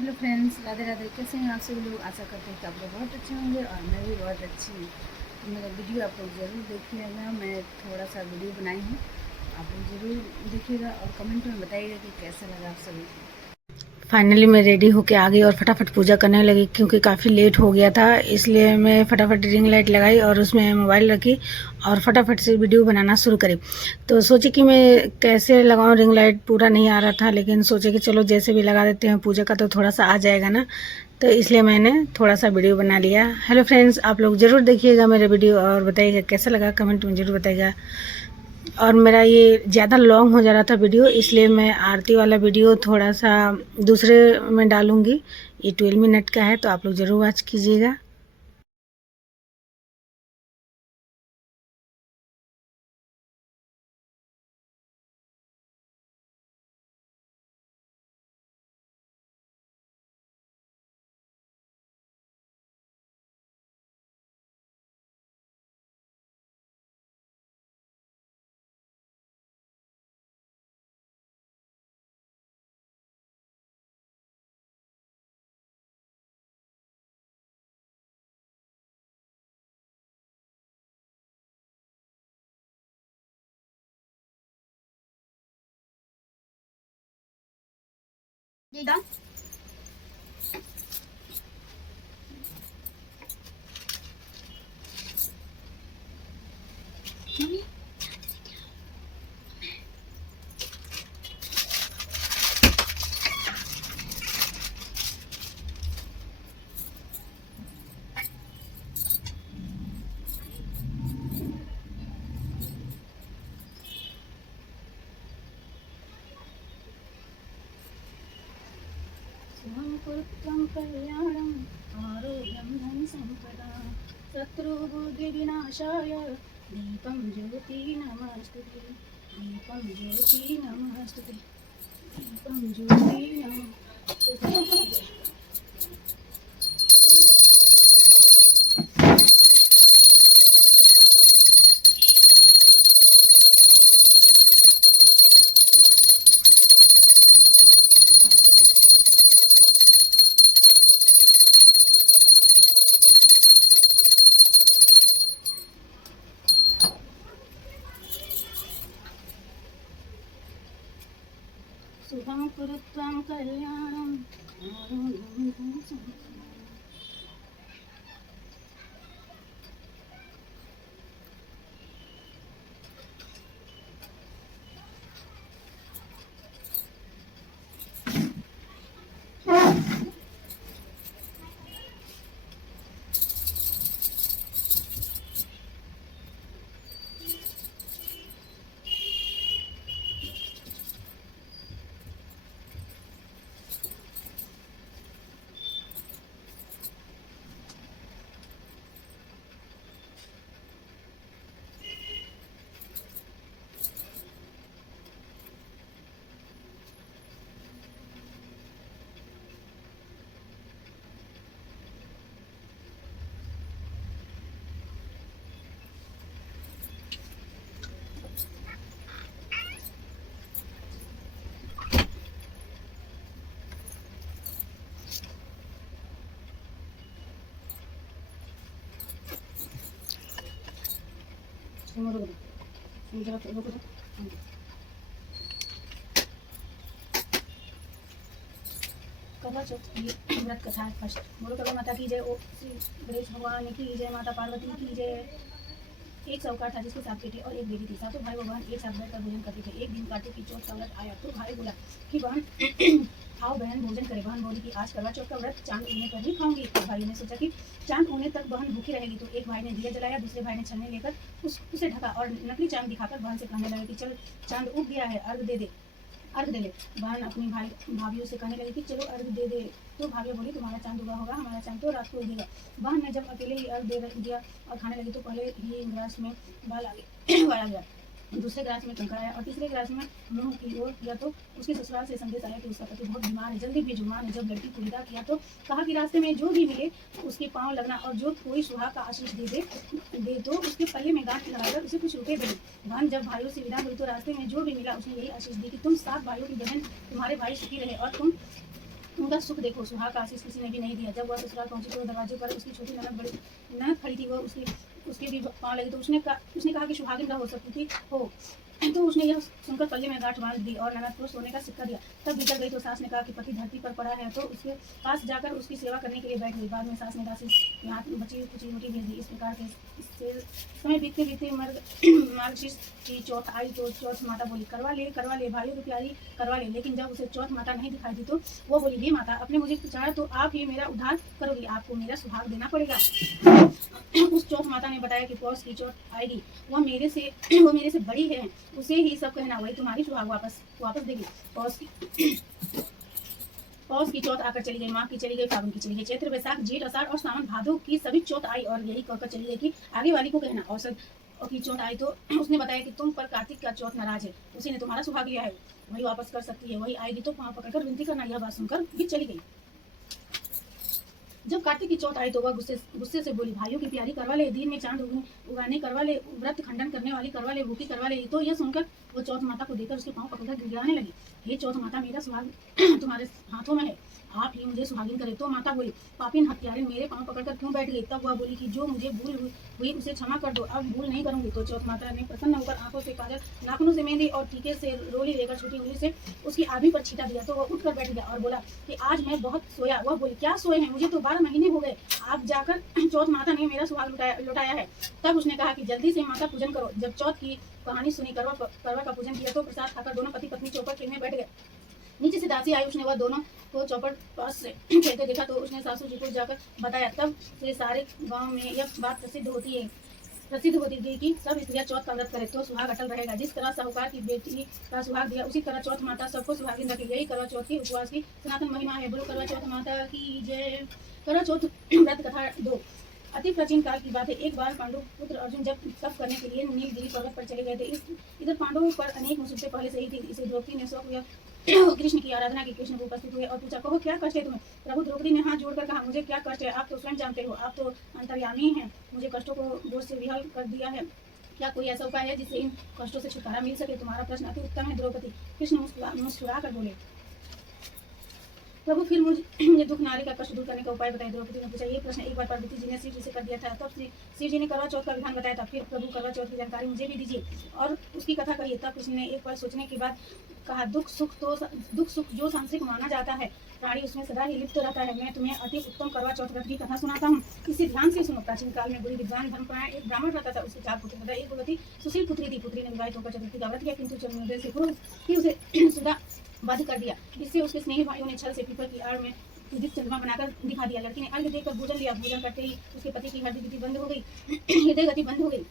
Hello friends, Radhe Radhe. कैसे हैं आप सभी लोग? आशा करते हैं कि आप लोग बहुत अच्छे होंगे और मैं भी बहुत अच्छी हूँ। तो मेरा वीडियो आप लोग ज़रूर देखिएगा। मैं थोड़ा सा वीडियो बनाई हूँ, आप लोग ज़रूर देखिएगा और कमेंट में बताइएगा कि कैसा लगा आप सभी को। फाइनली मैं रेडी होके आ गई और फटाफट पूजा करने लगी क्योंकि काफ़ी लेट हो गया था, इसलिए मैं फटाफट रिंग लाइट लगाई और उसमें मोबाइल रखी और फटाफट से वीडियो बनाना शुरू करी। तो सोची कि मैं कैसे लगाऊं, रिंग लाइट पूरा नहीं आ रहा था, लेकिन सोचे कि चलो जैसे भी लगा देते हैं पूजा का तो थोड़ा सा आ जाएगा ना, तो इसलिए मैंने थोड़ा सा वीडियो बना लिया। हेलो फ्रेंड्स, आप लोग ज़रूर देखिएगा मेरा वीडियो और बताइएगा कैसा लगा, कमेंट में ज़रूर बताइएगा। और मेरा ये ज़्यादा लॉन्ग हो जा रहा था वीडियो, इसलिए मैं आरती वाला वीडियो थोड़ा सा दूसरे में डालूँगी। ये 12 मिनट का है, तो आप लोग ज़रूर वॉच कीजिएगा। शुभं कल्याणं आरोग्यं धनसम्पदां शत्रुबुद्धिविनाशाय दीपं ज्योति नमस्तुते। दीपं ज्योति नमस्तुते। दीपं ज्योति नमस्तुते। शुभं कुरुत्वं कल्याणं आरोग्यं धनसम्पदाम्। करवा चौथ की व्रत कथा है। फर्स्ट बोलो करवा माता की जय, ओ श्री गणेश भगवान की जय, माता पार्वती की जय। एक साहूकार था जिसके 7 बेटे और एक बेटी थी। सातों भाई व बहन एक साथ बैठकर भोजन करते थे। एक दिन कार्तिक की चौथ का व्रत आया तो भाई बोला कि बहन आओ बहन भोजन करे। बहन बोली कि आज करवा चौथ का व्रत चांद उगने पर ही खाऊंगी। एक भाई ने सोचा कि चांद उगने तक बहन भूखी रहेगी, तो एक भाई ने दिया जलाया, दूसरे भाई ने छन्नी लेकर उसे ढका और नकली चांद दिखाकर बहन से कहने लगा कि चल चांद उग गया है, अर्घ दे ले। बहन अपनी भाभीियों से कहने लगी कि चलो अर्घ दे दे। तो भाभी बोली तुम्हारा चांद उगा होगा, हमारा चांद तो रात को उगेगा। बहन ने जब अकेले ही अर्घ दे दिया और खाने लगी तो पहले ही ग्लास में बाल आ गया, दूसरे ग्लास में कंकड़ आया और तीसरे ग्लास में मुंह की ओर किया तो उसके ससुराल से संदेश आया कि उसका पति बहुत बीमार है, जल्दी भेजो। माँ ने जब लड़की को विदा किया तो कहा कि रास्ते में जो भी मिले उसके पाँव लगना और जो कोई सुहाग का आशीष दे तो उसके पल्ले में गांठ लगाकर उसे कुछ रुपए दे। बहन जब भाइयों से विदा हुई तो रास्ते में जो भी मिला उसने यही आशीष दी कि तुम 7 भाइयों की बहन, तुम्हारे भाई सुखी रहे और तुम उनका सुख देखो, सुहाग का आशीष किसी ने भी नहीं दिया। जब वह ससुराल पहुंची तो दरवाजे पर उसकी छोटी ननद खड़ी थी। वह उसके भी पाँव लगी तो उसने कहा कि सुहागिन का हो सकती थी हो। तो उसने यह सुनकर पल्ले में गांठ बांध दी और ननद को सोने का सिक्का दिया। तब भीतर गई तो सास ने कहा कि पति धरती पर पड़ा है, तो उसके पास जाकर उसकी सेवा करने के लिए बैठ गई। बाद में सास ने दासी हाथ में बची कुची रोटी भेज दी। इस प्रकार के इससे समय बीतते बीतते मार्गशीर्ष की चौथ आई तो चौथ माता बोली, करवा ले भाइयों की प्यारी करवा ले। लेकिन जब उसे चौथ माता नहीं दिखाई दी तो वो बोली, हे माता, अपने मुझे पछाड़ा तो आप ही मेरा उद्धार करोगी, आपको मेरा सुहाग देना पड़ेगा। उस चौथ माता ने बताया कि पौष की चौथ आएगी, वो मेरे से बड़ी है, उसे ही सब कहना, वही तुम्हारी सुहाग वापस देगी। पौष की चौथ आकर चली गई, माघ की चली गई, फागुन की चली गई, चैत्र वैशाख जेठ आषाढ़ और सावन भादो की सभी चौथ आई और यही कहकर चली गई कि आगे वाली को कहना। और की चौथ आई तो उसने बताया कि तुम पर कार्तिक का चौथ नाराज है, उसी ने तुम्हारा सुहाग लिया है, वही वापस कर सकती है, वही आएगी तो पाँव पकड़कर विनती करना। यह बात सुनकर भी चली गई। जब कार्तिक की चौथ आई तो वह गुस्से से बोली, भाइयों की प्यारी करवा ले, दिन में चांद उगाने करवा ले, व्रत खंडन करने वाली करवा ले, भूखी करवा ले। तो यह सुनकर वो चौथ माता को देखकर उसके पाँव पकड़कर गिड़गिड़ाने लगी, हे चौथ माता, मेरा सुहाग तुम्हारे हाथों में है, आप ही मुझे सुहागिन करे। तो माता बोली, पापिन हत्यारिन, मेरे पाँव पकड़कर क्यों बैठ गई? तब वह बोली कि जो मुझे भूल हुई उसे क्षमा कर दो, अब भूल नहीं करूंगी। तो चौथ माता ने प्रसन्न होकर आंखों से काजल, नाखूनों से मेहंदी और टीके से रोली लेकर छोटी उंगली से उसकी आभि पर छींटा दिया। तो वह उठकर बैठ गया और बोला कि आज मैं बहुत सोया। वह बोली, क्या सोए हैं? मुझे तो 12 महीने हो गए, आप जाकर चौथ माता ने मेरा सुहाग लुटाया है। तब उसने कहा कि जल्दी से माता पूजन करो। जब चौथ की कहानी सुनी, करवा का पूजन किया तो प्रसाद खाकर दोनों पति पत्नी चौपड़ खेलने बैठ गए। नीचे से दासी आई, उसने वह दोनों को चौपड़ पास से खेलते देखा तो उसने सासू जी को जाकर बताया। तब से सारे गांव में यह बात प्रसिद्ध होती गई कि सब स्त्रियां चौथ का व्रत करें तो सुहाग अटल रहेगा। जिस तरह साहूकार की बेटी का सुहाग दिया, उसी तरह चौथ माता सबको सुहागिन रखे। यही करवा चौथ की उपवास की सनातन महिमा है। बोलो करवा चौथ माता की जय। करवा चौथ व्रत कथा 2। अति प्राचीन काल की बात है। एक बार पांडु पुत्र अर्जुन जब तप करने के लिए नीलगिरी पर्वत पर चले गए थे। इधर पांडवों पर अनेक मुसीबतें पहले से ही थी। इसे द्रौपदी ने शौक कृष्ण की आराधना की। कृष्ण को उपस्थित हुए और पूछा, कहो क्या कष्ट है तुम्हें? प्रभु द्रौपदी ने हाथ जोड़कर कहा, मुझे क्या कष्ट है? आप तो स्वयं जानते हो, आप तो अंतर्यामी हैं, मुझे कष्टों को बोझ से विहल कर दिया है। क्या कोई ऐसा उपाय है जिससे इन कष्टों से छुटकारा मिल सके? तुम्हारा प्रश्न अति उत्तम है द्रौपदी। कृष्ण मुस्कुरा कर बोले, प्रभु फिर मुझे दुख नारी का कष्ट दूर करने का उपाय बताया। द्रौपदी ने पूछा, ये प्रश्न एक बार पार्वती जी ने शिव जी से कर दिया था, तब शिव जी ने करवा चौथ का विधान बताया था। फिर प्रभु करवा चौथ की जानकारी मुझे भी दीजिए और उसकी कथा कहिए। तब कृष्ण ने एक बार सोचने के बाद कहा, दुख सुख जो सांसारिक माना जाता है, प्राणी उसमें सदा ही लिप्त रहता है। मैं तुम्हें अति उत्तम करवा चौथ व्रत की कथा सुनाता हूँ, इसे ध्यान से सुनो। प्राचीन काल में बुरी विद्वान धर्मपरायण एक ब्राह्मण रहता था। उसके 4 पुत्र थे। एक भगवती सुशील पुत्री थी। पुत्री ने विवाहित होकर चतुर्थी का व्रत किया, किंतु चंद्रोदय से पूर्व ही उसे सुधा बाध्य कर दिया। इससे उसके स्नेही भाइयों ने छल से पीपल की आड़ में उदित चंद्रमा बनाकर दिखा दिया। लड़की ने अर्घ्य देकर भोजन लिया। भोजन करते ही उसके पति की हृदय गति बंद हो गई।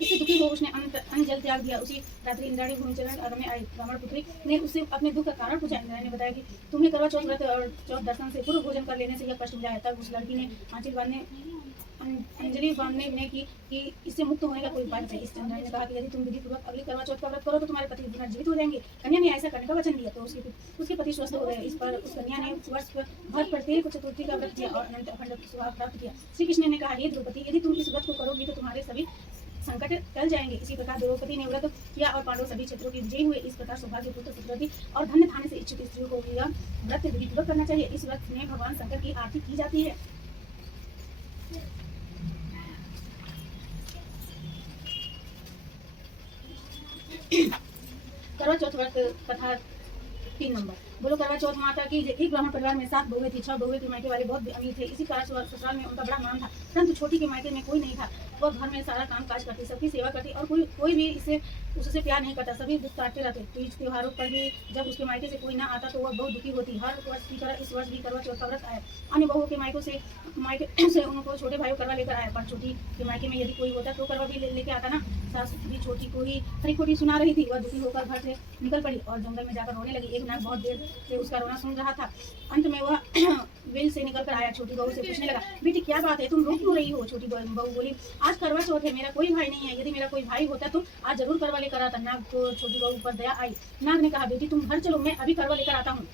इससे दुखी हो उसने अन्न जल त्याग दिया। उसी रात्रि इंद्राणी भूमिचरण आगम में आई। ब्राह्मण पुत्री ने उससे अपने दुख का कारण पूछा। इंद्राणी ने बताया कि तुम्हें करवा चौथ व्रत और चौथ दर्शन से पूर्व भोजन कर लेने से यह कष्ट मिला है। तब उस लड़की ने अंजलि बांधने विनय की कि इससे मुक्त होने का कोई उपाय नहीं। इस इंद्राणी ने कहा कि यदि तुम विधि पूर्वक अगली करवा चौथ का व्रत करो तो तुम्हारे पति पुनर्जीवित हो जाएंगे। कन्या ने ऐसा करने का वचन दिया तो उसके पति स्वस्थ हो गए। इस पर उस कन्या ने वर्ष भर प्रत्येक चतुर्थी का व्रत किया और अनंत अखंड सुहाग प्राप्त किया। श्री कृष्ण ने कहा, हे द्रौपदी, यदि तुम इस व्रत को करोगी तो तुम्हारे सभी संकट टल जाएंगे। इसी प्रकार द्रौपदी ने व्रत किया और पांडव सभी क्षेत्रों की विजयी हुए। इस प्रकार सौभाग्य पुत्र सुकृति और धन्य थाने से इच्छुक स्त्रियों को यह व्रत विधिपूर्वक करना चाहिए। इस व्रत में भगवान शंकर की आरती की जाती है। करवा चौथ व्रत कथा 3 नंबर। बोलो करवा चौथ माता की। एक ब्राह्मण परिवार में 7 बहुएं थी। 6 बहुएं के मायके वाले बहुत अमीर थे। इसी कारण ससुराल में उनका बड़ा मान था, परंतु छोटी के मायके में कोई नहीं था। वह घर में सारा काम काज करती, सबकी सेवा करती और कोई भी उससे प्यार नहीं करता। सभी दुख काटते रहते। तीज त्योहारों पर भी जब उसके मायके से कोई ना आता तो वह बहुत दुखी होती। हर वर्ष की तरह इस वर्ष भी करवा चौथ का व्रत आया। अन्य बहुओं के मायके से उनको छोटे भाइयों करवा लेकर आया, पर छोटी के मायके में यदि कोई होता तो करवा भी लेके आता ना। सास भी छोटी को ही खरी खोटी सुना रही थी। वह दुखी होकर घर से निकल पड़ी और जंगल में जाकर रोने लगी। एक नाग बहुत देर से उसका रोना सुन रहा था। अंत में वह वेल से निकल कर आया। छोटी बहू से पूछने लगा, बेटी क्या बात है, तुम रो क्यों रही हो? छोटी बहू बोली, आज करवा चौथ है, मेरा कोई भाई नहीं है। यदि मेरा कोई भाई होता तो आज जरूर करवा लेकर आता। नाग को छोटी बहू पर दया आई। नाग ने कहा, बेटी तुम घर चलो, मैं अभी करवा लेकर आता हूँ।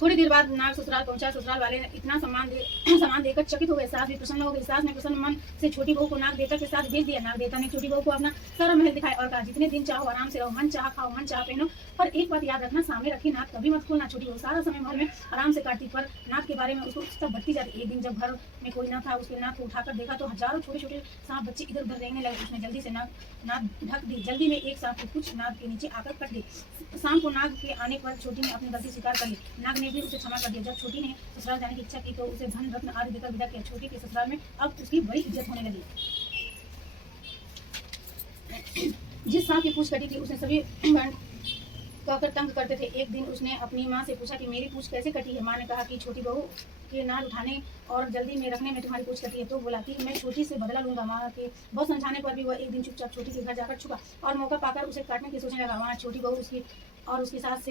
थोड़ी देर बाद नाग ससुराल पहुंचा। ससुराल वाले ने इतना सामान देकर चकित हो गए। सास भी प्रसन्न हो गई। सास ने प्रसन्न मन से छोटी बहू को नाग देवता के साथ भेज दिया। नाग देवता ने छोटी बहू को अपना सारा महल दिखाया और कहा, जितने दिन चाहो आराम से रहो, मन चाह खाओ, मन चाह पहनो, पर एक बात याद रखना, सामने रखी नाक कभी मत खोलना। छोटी बहू सारा समय महल में आराम से काटती, पर नाक के बारे में उसको सब बढ़ती जाती। एक दिन जब घर में कोई ना था, उसके नाक को उठाकर देखा तो हजारों छोटे छोटे सांप बच्चे इधर उधर रेंगने लगे। उसने जल्दी से नाक ढक दी। जल्दी में एक सांप को कुछ नाक के नीचे आकर कट दी। शाम को नाग के आने पर छोटी ने अपनी गलती स्वीकार कर ली। नाग ने भी उसे क्षमा कर दिया। जब छोटी ने ससुराल जाने की इच्छा की तो उसे धन रत्न आदि देकर विदा किया। छोटी के ससुराल में अब उसकी बड़ी इज्जत होने लगी। जिस सांप की पूछ कटी थी उसने सभी कहकर तंग करते थे। एक दिन उसने अपनी माँ से पूछा कि मेरी पूछ कैसे कटी है। माँ ने कहा कि छोटी बहू के नाल उठाने और जल्दी में रखने में तुम्हारी पूछ कटी है। तो बोला कि मैं छोटी से बदला लूंगा। माँ के बहुत समझाने पर भी वह एक दिन चुपचाप छोटी के घर जाकर छुपा और मौका पाकर उसे काटने की सोचने लगा। वहाँ छोटी बहू उसकी सास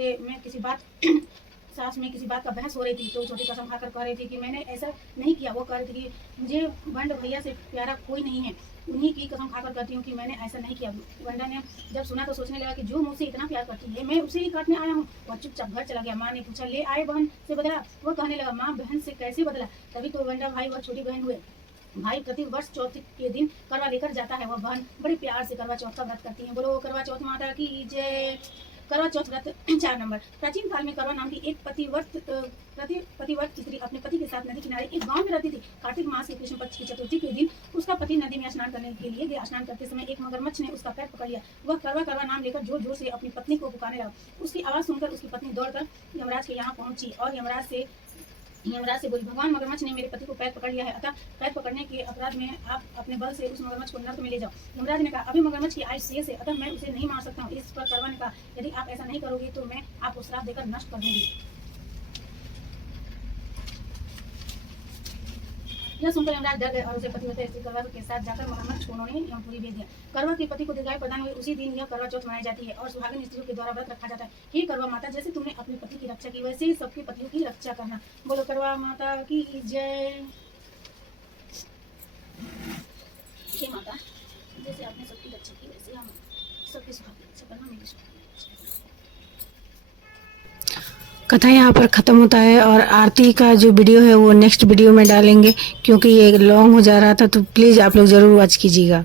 में किसी बात का बहस हो रही थी। तो छोटी कसम खाकर कह रही थी कि मैंने ऐसा नहीं किया। वो कह रही थी कि मुझे बंड भैया से प्यारा कोई नहीं है, उन्हीं की कसम खाकर कहती हूँ कि मैंने ऐसा नहीं किया। बंडा ने जब सुना तो सोचने लगा कि जो मुझसे इतना प्यार करती है मैं उसे ही काटने आया हूँ। वह चुपचाप घर चला गया। माँ ने पूछा, ले आए बहन से बदला? वह कहने लगा, माँ बहन से कैसे बदला? तभी तो बंडा भाई व छोटी बहन हुए। भाई प्रति वर्ष चौथ के दिन करवा लेकर जाता है। वह बहन बड़े प्यार से करवा चौथ का व्रत करती है। बोलो करवा चौथ माता की जय। करवा चौथ व्रत 4 नंबर। प्राचीन काल में करवा नाम की एक पतिव्रत स्त्री अपने पति के साथ नदी किनारे एक गांव में रहती थी। कार्तिक मास के कृष्ण पक्ष की चतुर्थी के दिन उसका पति नदी में स्नान करने के लिए गया। स्नान करते समय एक मगरमच्छ ने उसका पैर पकड़ लिया। वह करवा करवा नाम लेकर जोर जोर से अपनी पत्नी को पुकारने लगा। उसकी आवाज सुनकर उसकी पत्नी दौड़कर यमराज के यहाँ पहुंची और यमराज से बोली, भगवान मगरमच्छ ने मेरे पति को पैर पकड़ लिया है, अतः पैर पकड़ने के अपराध में आप अपने बल से उस मगरमच्छ को नर्क में ले जाओ। यमराज ने कहा, अभी मगरमच्छ की आयुष शेष है, अतः मैं उसे नहीं मार सकता हूँ। इस पर करवा ने कहा, यदि आप ऐसा नहीं करोगे तो मैं आपको श्राप देकर नष्ट कर दूंगी। यह सुनकर यमराज डर गए और उसे पतिव्रता स्त्री करवा के साथ जाकर मगरमच्छ को उन्होंने यमपुरी भेज दिया। करवा के पति को दीर्घायु प्रदान हुए उसी दिन यह करवा चौथ मनाई जाती है और सुहागिन स्त्रियों के द्वारा व्रत रखा जाता है। हे करवा माता, जैसे तुमने अपने पति की रक्षा की वैसे ही सबके पतियों की रक्षा करना। बोलो करवा माता की जय। हे माता, जैसे आपने सबकी रक्षा की वैसे हम सबके सुहाग की रक्षा करना। मेरी सुहाग कथा यहाँ पर ख़त्म होता है और आरती का जो वीडियो है वो नेक्स्ट वीडियो में डालेंगे, क्योंकि ये लॉन्ग हो जा रहा था, तो प्लीज़ आप लोग ज़रूर वॉच कीजिएगा।